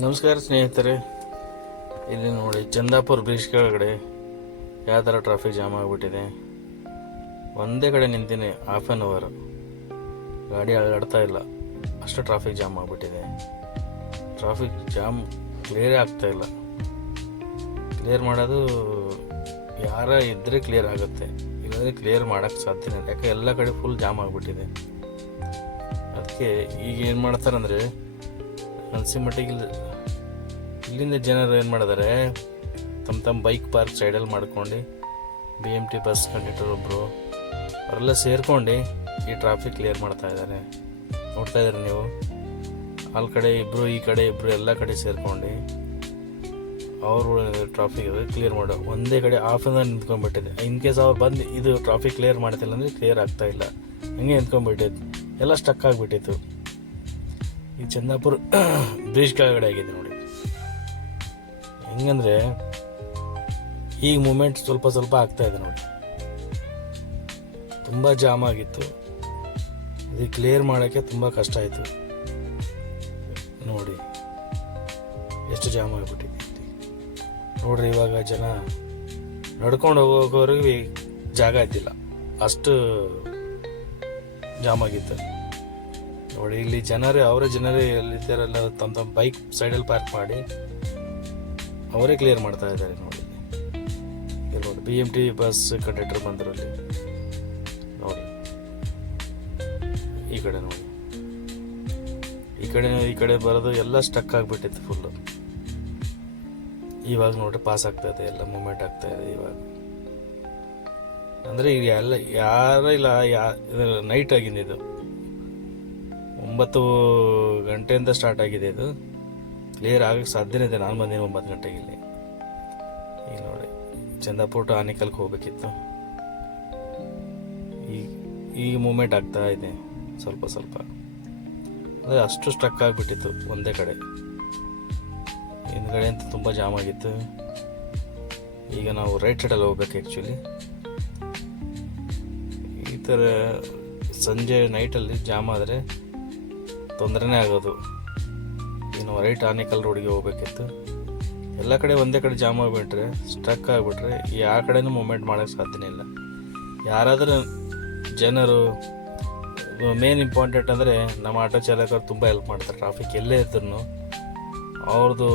ನಮಸ್ಕಾರ ಸ್ನೇಹಿತರೆ. ಇಲ್ಲಿ ನೋಡಿ, ಚಂದಾಪುರ ಬ್ರಿಡ್ಜ್ ಕೆಳಗಡೆ ಯಾವ ಥರ ಟ್ರಾಫಿಕ್ ಜಾಮ್ ಆಗಿಬಿಟ್ಟಿದೆ. ಒಂದೇ ಕಡೆ ನಿಂತೀನಿ, ಹಾಫ್ ಆನ್ ಅವರ್ ಗಾಡಿ ಅಲ್ಲಾಡ್ತಾ ಇಲ್ಲ, ಅಷ್ಟು ಟ್ರಾಫಿಕ್ ಜಾಮ್ ಆಗಿಬಿಟ್ಟಿದೆ. ಟ್ರಾಫಿಕ್ ಜಾಮ್ ಕ್ಲಿಯರೇ ಆಗ್ತಾ ಇಲ್ಲ. ಕ್ಲಿಯರ್ ಮಾಡೋದು ಯಾರ ಇದ್ದರೆ ಕ್ಲಿಯರ್ ಆಗುತ್ತೆ, ಇಲ್ಲಾಂದರೆ ಕ್ಲಿಯರ್ ಮಾಡೋಕ್ಕೆ ಸಾಧ್ಯನೇ ಇಲ್ಲ. ಯಾಕೆ ಎಲ್ಲ ಕಡೆ ಫುಲ್ ಜಾಮ್ ಆಗಿಬಿಟ್ಟಿದೆ. ಅದಕ್ಕೆ ಈಗ ಏನು ಮಾಡ್ತಾರಂದರೆ, ಮಟ್ಟಿಗೆ ಇಲ್ಲಿಂದ ಜನರು ಏನು ಮಾಡಿದ್ದಾರೆ, ತಮ್ಮ ಬೈಕ್ ಪಾರ್ಕ್ ಸೈಡಲ್ಲಿ ಮಾಡ್ಕೊಂಡು BMT ಬಸ್ ಕಂಡಕ್ಟರ್ ಒಬ್ಬರು ಅವರೆಲ್ಲ ಸೇರ್ಕೊಂಡು ಈ ಟ್ರಾಫಿಕ್ ಕ್ಲಿಯರ್ ಮಾಡ್ತಾ ಇದ್ದಾರೆ. ನೋಡ್ತಾ ಇದ್ದಾರೆ ನೀವು, ಅಲ್ಲಿ ಕಡೆ ಇಬ್ಬರು, ಈ ಕಡೆ ಇಬ್ಬರು, ಎಲ್ಲ ಕಡೆ ಸೇರ್ಕೊಂಡು ಅವರು ಟ್ರಾಫಿಕ್ ಕ್ಲಿಯರ್ ಮಾಡೋ. ಒಂದೇ ಕಡೆ ಹಾಫ್ ಅನ್ ಅವರ್ ನಿಂತ್ಕೊಂಡ್ಬಿಟ್ಟಿದೆ. ಇನ್ ಕೇಸ್ ಅವ್ರು ಬಂದು ಇದು ಟ್ರಾಫಿಕ್ ಕ್ಲಿಯರ್ ಮಾಡ್ತಿಲ್ಲ ಅಂದರೆ ಕ್ಲಿಯರ್ ಆಗ್ತಾ ಇಲ್ಲ, ಹಂಗೆ ನಿಂತ್ಕೊಂಡ್ಬಿಟ್ಟಿತ್ತು, ಎಲ್ಲ ಸ್ಟಕ್ ಆಗಿಬಿಟ್ಟಿತ್ತು. ಈ ಚಂದಾಪುರ ಬ್ರಿಡ್ಜ್ ಕೆಳಗಡೆ ಆಗಿದೆ ನೋಡಿ. ಹೆಂಗಂದರೆ ಈಗ ಮೂಮೆಂಟ್ ಸ್ವಲ್ಪ ಸ್ವಲ್ಪ ಆಗ್ತಾ ಇದೆ ನೋಡಿ. ತುಂಬ ಜಾಮ್ ಆಗಿತ್ತು, ಇದು ಕ್ಲಿಯರ್ ಮಾಡೋಕ್ಕೆ ತುಂಬ ಕಷ್ಟ ಆಯಿತು. ನೋಡಿ ಎಷ್ಟು ಜಾಮ್ ಆಗಿಬಿಟ್ಟಿದೆ ನೋಡ್ರಿ. ಇವಾಗ ಜನ ನಡ್ಕೊಂಡು ಹೋಗೋರಿಗೆ ಜಾಗ ಇದ್ದಿಲ್ಲ, ಅಷ್ಟು ಜಾಮ್ ಆಗಿತ್ತು ನೋಡಿ. ಇಲ್ಲಿ ಅವರೇ ಜನರೇ ಎಲ್ಲಿದ್ದಾರೆಲ್ಲ ತಮ್ಮ ಬೈಕ್ ಸೈಡಲ್ಲಿ ಪಾರ್ಕ್ ಮಾಡಿ ಅವರೇ ಕ್ಲಿಯರ್ ಮಾಡ್ತಾ ಇದ್ದಾರೆ ನೋಡಿ. ನೋಡಿ BMT ಬಸ್ ಕಂಡಕ್ಟರ್ ಬಂದರು ಅಲ್ಲಿ ನೋಡಿ. ಈ ಕಡೆ ನೋಡಿ, ಈ ಕಡೆ ಬರೋದು ಎಲ್ಲ ಸ್ಟಕ್ ಆಗಿಬಿಟ್ಟಿತ್ತು ಫುಲ್ಲು. ಇವಾಗ ನೋಡ್ರಿ ಪಾಸ್ ಆಗ್ತಾ ಇದೆ, ಎಲ್ಲ ಮೂಮೆಂಟ್ ಆಗ್ತಾ ಇದೆ ಇವಾಗ. ಅಂದರೆ ಈಗ ಎಲ್ಲ ಯಾರೂ ಇಲ್ಲ, ನೈಟ್ ಆಗಿದೆ ಇದು, 9 ಗಂಟೆಯಿಂದ ಸ್ಟಾರ್ಟ್ ಆಗಿದೆ. ಇದು ಕ್ಲಿಯರ್ ಆಗಕ್ಕೆ ಸಾಧ್ಯನೇ ಇದೆ. ನಾನು ಬಂದಿನಿ 9 ಗಂಟೆಗೆ ಇಲ್ಲಿ. ಈಗ ನೋಡಿ, ಚಂದಾಪುರ ಟು ಆನೇಕಲ್ಗೆ ಹೋಗ್ಬೇಕಿತ್ತು. ಈಗ ಮೂಮೆಂಟ್ ಆಗ್ತಾ ಇದೆ ಸ್ವಲ್ಪ ಸ್ವಲ್ಪ. ಅಂದರೆ ಅಷ್ಟು ಸ್ಟ್ರಕ್ ಆಗಿಬಿಟ್ಟಿತ್ತು ಒಂದೇ ಕಡೆ. ಹಿಂದ್ಗಡೆ ಅಂತ ತುಂಬ ಜಾಮ್ ಆಗಿತ್ತು. ಈಗ ನಾವು ರೈಟ್ ಸೈಡಲ್ಲಿ ಹೋಗ್ಬೇಕು ಆ್ಯಕ್ಚುಲಿ. ಈ ಥರ ಸಂಜೆ ನೈಟಲ್ಲಿ ಜಾಮ್ ಆದರೆ ತೊಂದರೆನೇ ಆಗೋದು. ಇನ್ನು ರೈಟ್ ಆನೇಕಲ್ ರೋಡಿಗೆ ಹೋಗ್ಬೇಕಿತ್ತು. ಎಲ್ಲ ಕಡೆ ಒಂದೇ ಕಡೆ ಜಾಮ್ ಆಗಿಬಿಟ್ರೆ, ಸ್ಟ್ರಕ್ ಆಗಿಬಿಟ್ರೆ ಯಾವ ಕಡೆನೂ ಮೂಮೆಂಟ್ ಮಾಡೋಕ್ಕೆ ಸಾಧ್ಯನೇ ಇಲ್ಲ. ಯಾರಾದರೂ ಜನರು, ಮೇನ್ ಇಂಪಾರ್ಟೆಂಟ್ ಅಂದರೆ ನಮ್ಮ ಆಟೋ ಚಾಲಕರು ತುಂಬ ಹೆಲ್ಪ್ ಮಾಡ್ತಾರೆ. ಟ್ರಾಫಿಕ್ ಎಲ್ಲೇ ಇದ್ರೂ ಅವ್ರದ್ದು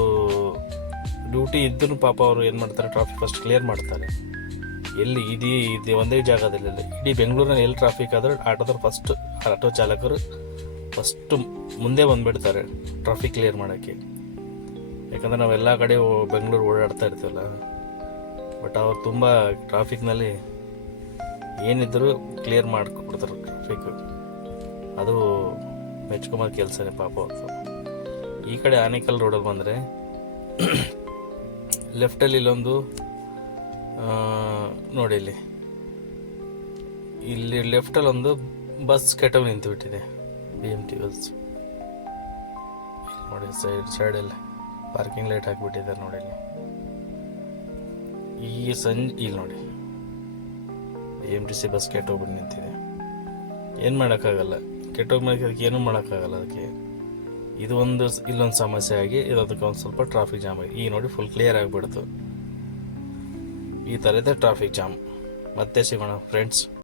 ಡ್ಯೂಟಿ ಇದ್ರೂ ಪಾಪ ಅವರು ಏನು ಮಾಡ್ತಾರೆ, ಟ್ರಾಫಿಕ್ ಫಸ್ಟ್ ಕ್ಲಿಯರ್ ಮಾಡ್ತಾರೆ. ಎಲ್ಲಿ ಇದು ಒಂದೇ ಜಾಗದಲ್ಲಿ ಇಡೀ ಬೆಂಗಳೂರಿನಲ್ಲಿ ಎಲ್ಲಿ ಟ್ರಾಫಿಕ್ ಆದರೂ ಆಟೋ ಚಾಲಕರು ಫಸ್ಟು ಮುಂದೆ ಬಂದುಬಿಡ್ತಾರೆ ಟ್ರಾಫಿಕ್ ಕ್ಲಿಯರ್ ಮಾಡೋಕ್ಕೆ. ಯಾಕಂದರೆ ನಾವೆಲ್ಲ ಕಡೆ ಬೆಂಗಳೂರು ಓಡಾಡ್ತಾ ಇರ್ತೀವಲ್ಲ. ಬಟ್ ಅವ್ರು ತುಂಬ ಟ್ರಾಫಿಕ್ನಲ್ಲಿ ಏನಿದ್ದರೂ ಕ್ಲಿಯರ್ ಮಾಡಿಕೊಡ್ತಾರೆ ಟ್ರಾಫಿಕ್. ಅದು ಮೆಚ್ಕೊಂಬ ಕೆಲಸನೇ ಪಾಪ ಅವ್ರದ್ದು. ಈ ಕಡೆ ಆನೇಕಲ್ ರೋಡಲ್ಲಿ ಬಂದರೆ ಲೆಫ್ಟಲ್ಲಿ ಇಲ್ಲೊಂದು ನೋಡಿ, ಇಲ್ಲಿ ಲೆಫ್ಟಲ್ಲೊಂದು ಬಸ್ ಕೆಟ್ಟವು ನಿಂತುಬಿಟ್ಟಿದೆ, BMT ಬಸ್ ನೋಡಿ. ಸೈಡಲ್ಲಿ ಪಾರ್ಕಿಂಗ್ ಲೈಟ್ ಹಾಕಿಬಿಟ್ಟಿದ್ದಾರೆ ನೋಡಿ. ಈ ಇಲ್ಲಿ ನೋಡಿ, BMTC ಬಸ್ ಕೆಟ್ಟೋಗ್ಬಿಟ್ಟು ನಿಂತಿದೆ. ಏನು ಮಾಡೋಕ್ಕಾಗಲ್ಲ, ಕೆಟ್ಟೋಗ್ಬೇಕು, ಅದಕ್ಕೆ ಏನೂ ಮಾಡೋಕ್ಕಾಗಲ್ಲ. ಅದಕ್ಕೆ ಇಲ್ಲೊಂದು ಸಮಸ್ಯೆ ಆಗಿ ಇದಕ್ಕೆ ಒಂದು ಸ್ವಲ್ಪ ಟ್ರಾಫಿಕ್ ಜಾಮ್ ಆಗಿ ಈಗ ನೋಡಿ ಫುಲ್ ಕ್ಲಿಯರ್ ಆಗಿಬಿಡ್ತು. ಈ ಥರ ಇದೆ ಟ್ರಾಫಿಕ್ ಜಾಮ್. ಮತ್ತೆ ಸಿಗೋಣ ಫ್ರೆಂಡ್ಸ್.